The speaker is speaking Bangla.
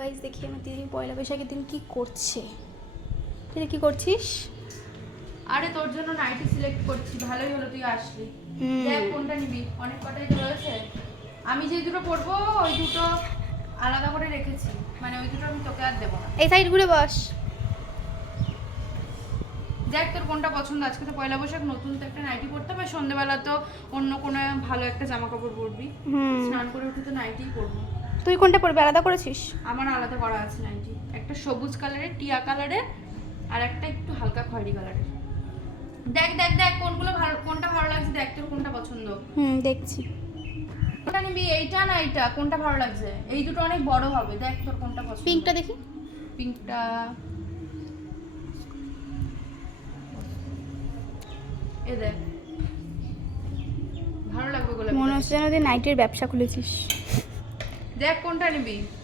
গাইস দেখি আমার দিদি পয়লা বৈশাখের দিন কি করছে। তুই কি করছিস? আরে তোর জন্য নাইটি সিলেক্ট করছি, ভালোই হলো তুই আসলি। দেখ কোনটা নিবি, অনেক কটাই তো রয়েছে। আমি যে দুটো পরবো ওই দুটো আলাদা করে রেখেছি, মানে ওই দুটো আমি তোকে আর দেবো না। এই সাইড ঘুরে বস। দেখ তোর কোনটা পছন্দ। আজকে তো পয়লা বৈশাখ, নতুন তো একটা নাইটি পরতে হবে, সন্ধ্যেবেলা তো অন্য কোনো ভালো একটা জামা কাপড় পরবি। স্নান করে উঠে তো নাইটিই পরবো। তুই কোনটা পরবি, আলাদা করেছিস? আমার আলাদা করা আছে নাইটি, একটা সবুজ কালারের, টিয়া কালারের, আর একটা একটু হালকা খয়েরি কালারের। দেখ দেখ দেখ কোনগুলো ভালো, কোনটা ভালো লাগছে, দেখ তোর কোনটা পছন্দ। দেখছি। কোনটা নিবি, এইটা না এইটা, কোনটা ভালো লাগছে? এই দুটো অনেক বড় হবে, দেখ তোর কোনটা পছন্দ। পিঙ্কটা দেখি। পিঙ্কটা এ দেখ, ভালো লাগবে গোলাপি। মনে হচ্ছে যেন তুই নাইটের ব্যবসা খুলেছিস। দেখ কোনটা নিবি।